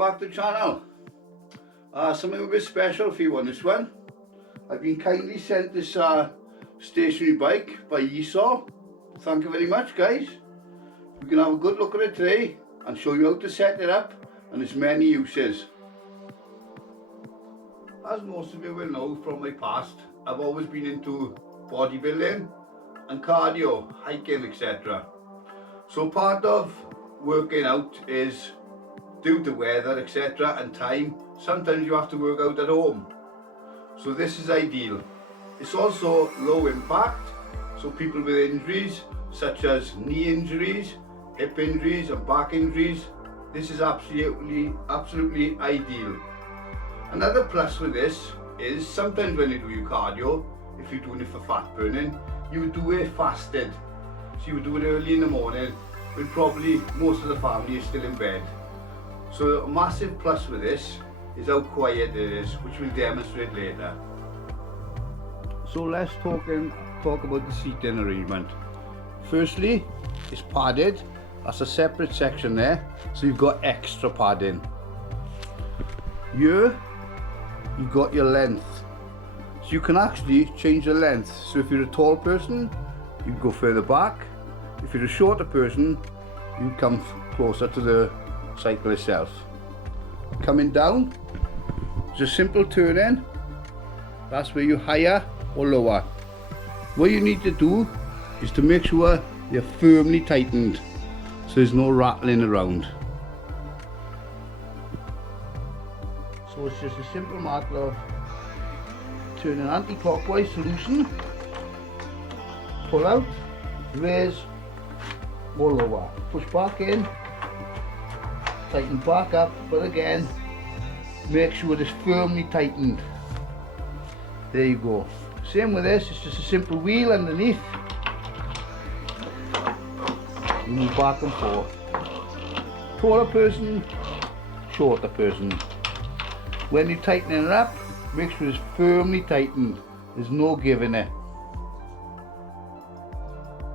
back to the channel. Something a bit special for you on this one. I've been kindly sent this stationary bike by YESOUL. Thank you very much, guys. We can have a good look at it today and show you how to set it up and its many uses. As most of you will know from my past, I've always been into bodybuilding and cardio, hiking, etc. So part of working out is, due to weather, etc. and time, sometimes you have to work out at home. So this is ideal. It's also low impact, so people with injuries such as knee injuries, hip injuries and back injuries, this is absolutely ideal. Another plus with this is sometimes when you do your cardio, if you're doing it for fat burning, you do it fasted. So you do it early in the morning when probably most of the family is still in bed. So a massive plus with this is how quiet it is, which we'll demonstrate later. So let's talk about the seating arrangement. Firstly, it's padded. That's a separate section there, so you've got extra padding. Here, you've got your length. So you can actually change the length. So if you're a tall person, you go further back. If you're a shorter person, you come closer to the cycle itself. Coming down, it's a simple turn in. That's where you're higher or lower. What you need to do is to make sure you're firmly tightened so there's no rattling around. So it's just a simple matter of turning anti-clockwise to loosen, pull out, raise or lower, push back in, tighten back up, but again make sure it's firmly tightened. There you go. Same with this, it's just a simple wheel underneath. You move back and forth. Taller person, shorter person. When you're tightening it up, make sure it's firmly tightened. There's no giving it.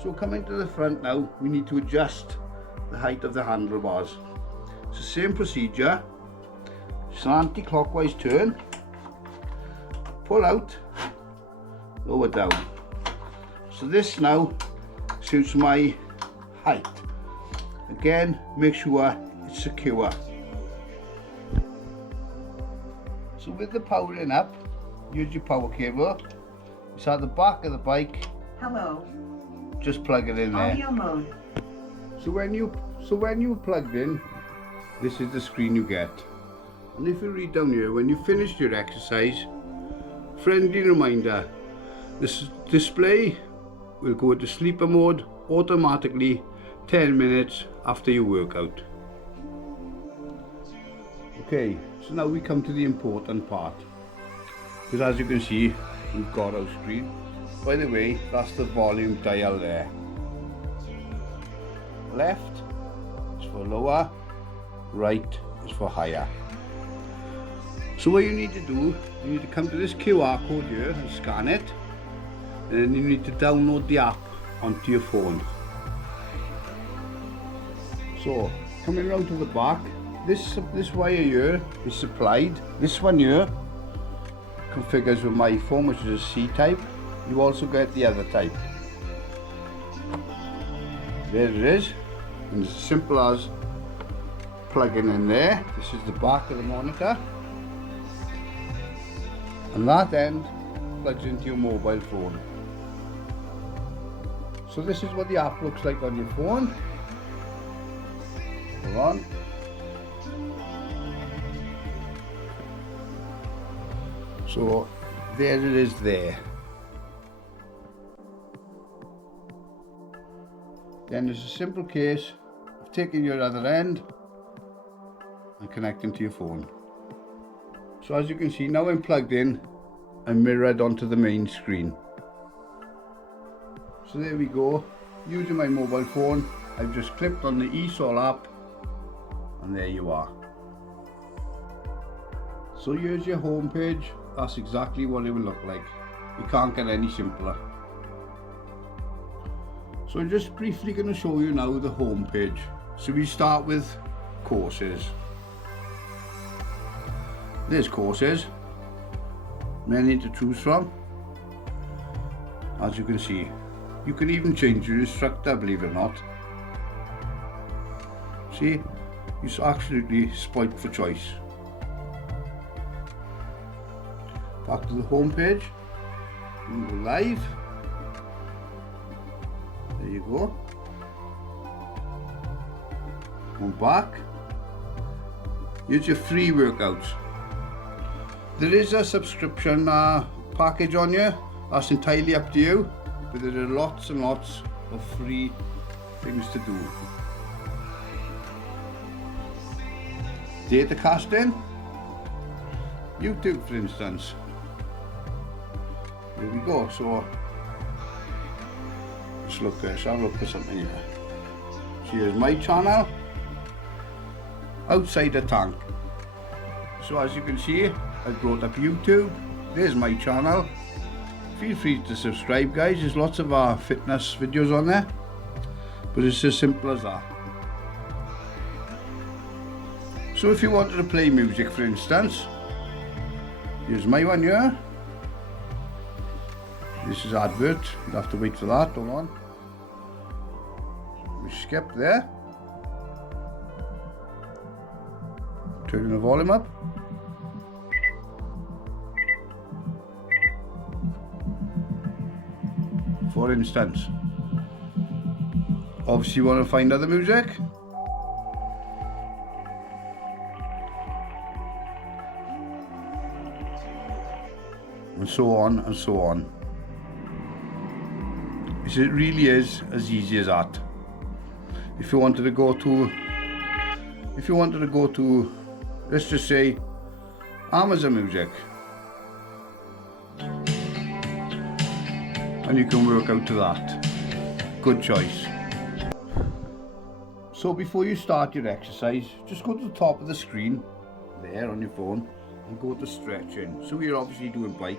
So coming to the front now, we need to adjust the height of the handlebars. It's the same procedure. It's an anti-clockwise turn. Pull out, lower down. So this now suits my height. Again, make sure it's secure. So with the powering up, use your power cable. It's at the back of the bike. Hello. Just plug it in there. Audio mode. So when you plugged in, this is the screen you get. And if you read down here, when you finished your exercise, friendly reminder, this display will go into sleeper mode automatically 10 minutes after your workout. Okay, so now we come to the important part, because as you can see, we've got our screen. By the way, that's the volume dial there. Left is for lower, right is for higher. So what you need to do, you need to come to this QR code here and scan it, and then you need to download the app onto your phone. So coming around to the back, this wire here is supplied. This one here configures with my phone, which is a C type. You also get the other type. There it is, and it's as simple as plugging in there. This is the back of the monitor, and that end plugs into your mobile phone. So this is what the app looks like on your phone. Hold on. So there it is there. Then there's a simple case of taking your other end and connecting to your phone. So as you can see, now I'm plugged in and mirrored onto the main screen. So there we go. Using my mobile phone, I've just clicked on the YESOUL app, and there you are. So here's your home page. That's exactly what it will look like. You can't get any simpler. So I'm just briefly going to show you now the home page. So we start with courses. There's courses, many to choose from. As you can see, you can even change your instructor, believe it or not. See, it's absolutely spoilt for choice. Back to the home page, you can go live. There you go. Go back. Here's your free workouts. There is a subscription package on here. That's entirely up to you, but there are lots and lots of free things to do. Data casting, YouTube for instance. Here we go. So let's have a look for something here. So here's my channel, Outside the Tank. So as you can see, I brought up YouTube. There's my channel. Feel free to subscribe, guys. There's lots of fitness videos on there, but it's as simple as that. So if you wanted to play music, for instance, here's my one here. This is advert. You'll have to wait for that. Hold on. We skip there. Turning the volume up. For instance, obviously you want to find other music. And so on and so on. It really is as easy as that. If you wanted to go to, let's just say, Amazon Music, and you can work out to that. Good choice. So before you start your exercise, just go to the top of the screen there on your phone and go to stretching. So we're obviously doing bike.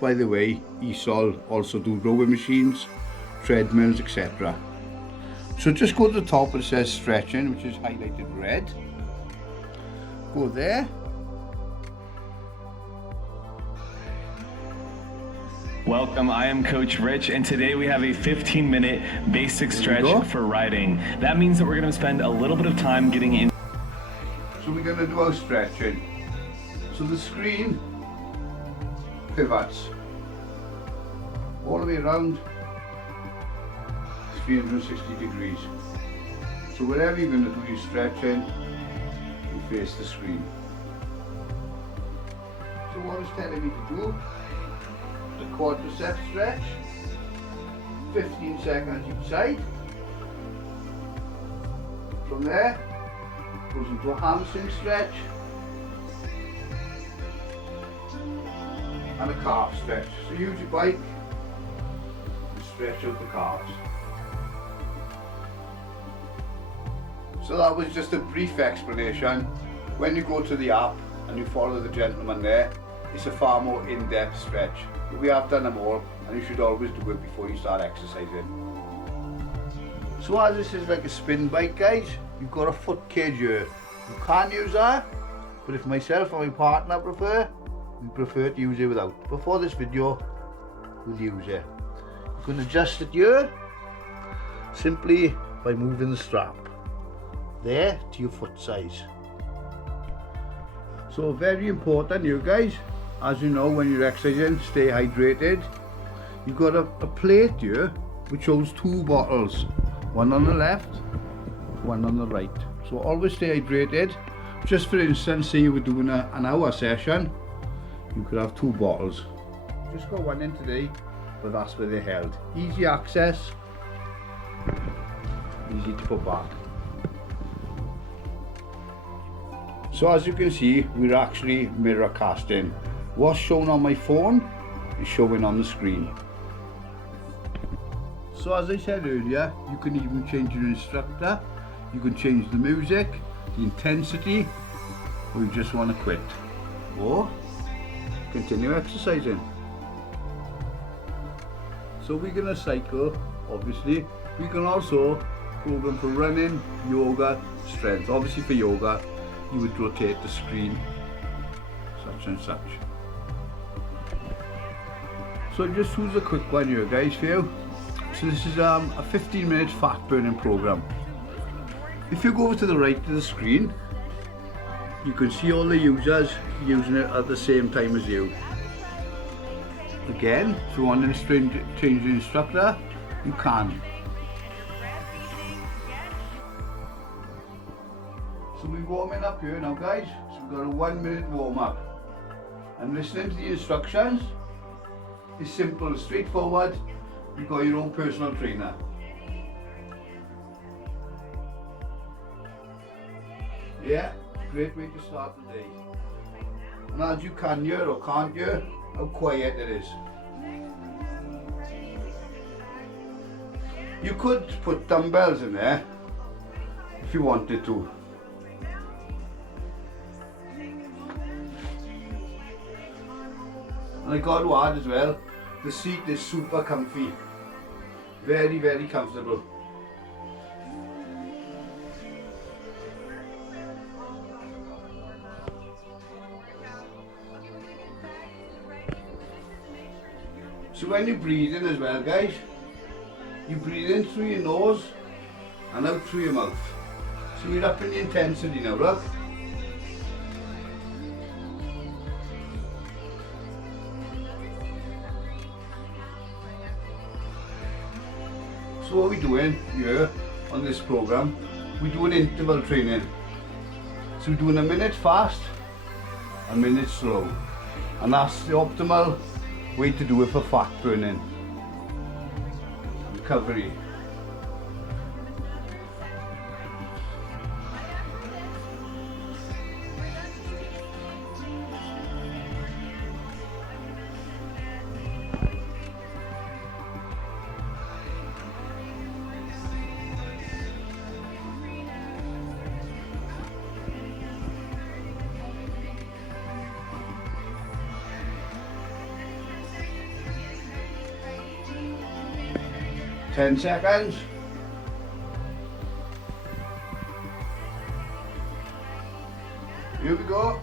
By the way, YESOUL also do rowing machines, treadmills, etc. So just go to the top where it says stretching, which is highlighted red. Go there. Welcome, I am Coach Rich, and today we have a 15-minute basic stretch for riding. That means that we're going to spend a little bit of time getting in. So we're going to do our stretching. So the screen pivots all the way around 360 degrees. So wherever you're going to do your stretching, you face the screen. So what it's telling me to do, the quadricep stretch, 15 seconds each side. From there, goes into a hamstring stretch and a calf stretch. So use your bike and stretch out the calves. So that was just a brief explanation. When you go to the app and you follow the gentleman there, it's a far more in-depth stretch. But we have done them all, and you should always do it before you start exercising. So as this is like a spin bike, guys, you've got a foot cage here. You can use that, but if myself or my partner prefer, we prefer to use it without. But for this video, we'll use it. You can adjust it here simply by moving the strap there to your foot size. So very important, you guys, as you know, when you're exercising, stay hydrated. You've got a plate here which holds 2 bottles, one on the left, one on the right. So always stay hydrated. Just for instance, say you were doing an hour session, you could have 2 bottles. Just got one in today, but that's where they're held. Easy access, easy to put back. So as you can see, we're actually mirror casting. What's shown on my phone is showing on the screen. So as I said earlier, you can even change your instructor, you can change the music, the intensity, or you just want to quit, or continue exercising. So we're going to cycle, obviously. We can also program for running, yoga, strength. Obviously for yoga, you would rotate the screen lifts and such. So just choose a quick one here guys for you. So this is a 15-minute fat burning program. If you go over to the right of the screen, you can see all the users using it at the same time as you. Again, if you want to change the instructor, you can. So we're warming up here now guys. So we've got a 1-minute warm up. And listening to the instructions is simple, straightforward. You've got your own personal trainer. Yeah, great way to start the day. And as you can hear or can't hear how quiet it is. You could put dumbbells in there if you wanted to. And I got to add as well, the seat is super comfy. Very, very comfortable. So when you breathe in as well guys, you breathe in through your nose and out through your mouth. So you're upping the intensity now, look. So what we're doing here on this program, we're doing interval training. So we're doing a minute fast, a minute slow. And that's the optimal way to do it for fat burning. Recovery. Ten seconds. Here we go.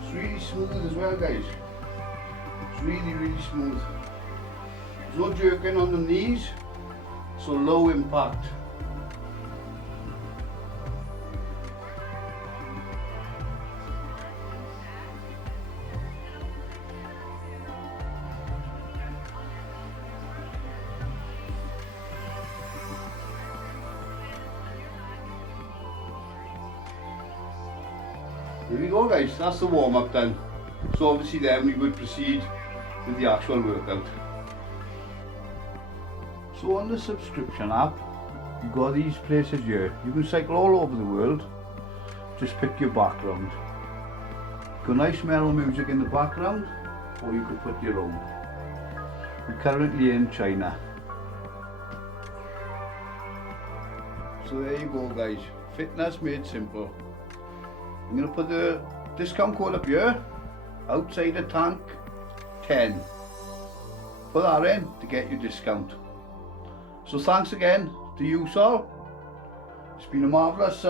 It's really smooth as well guys. It's really, really smooth. There's no jerking on the knees. So low impact. There we go guys, that's the warm up done. So obviously then we would proceed with the actual workout. So on the subscription app, you've got these places here. You can cycle all over the world. Just pick your background. Got nice mellow music in the background, or you could put your own. We're currently in China. So there you go guys, fitness made simple. I'm going to put the discount code up here, outside the tank 10. Put that in to get your discount. So thanks again to YESOUL. It's been a marvellous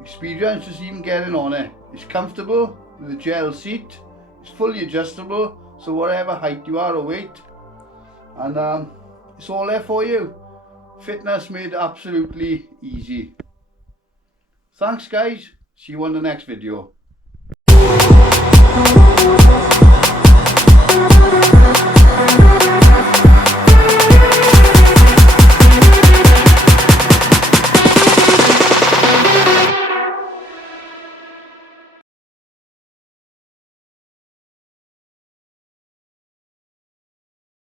experience just even getting on it. It's comfortable with a gel seat. It's fully adjustable, so whatever height you are or weight. And it's all there for you. Fitness made absolutely easy. Thanks guys. See you on the next video.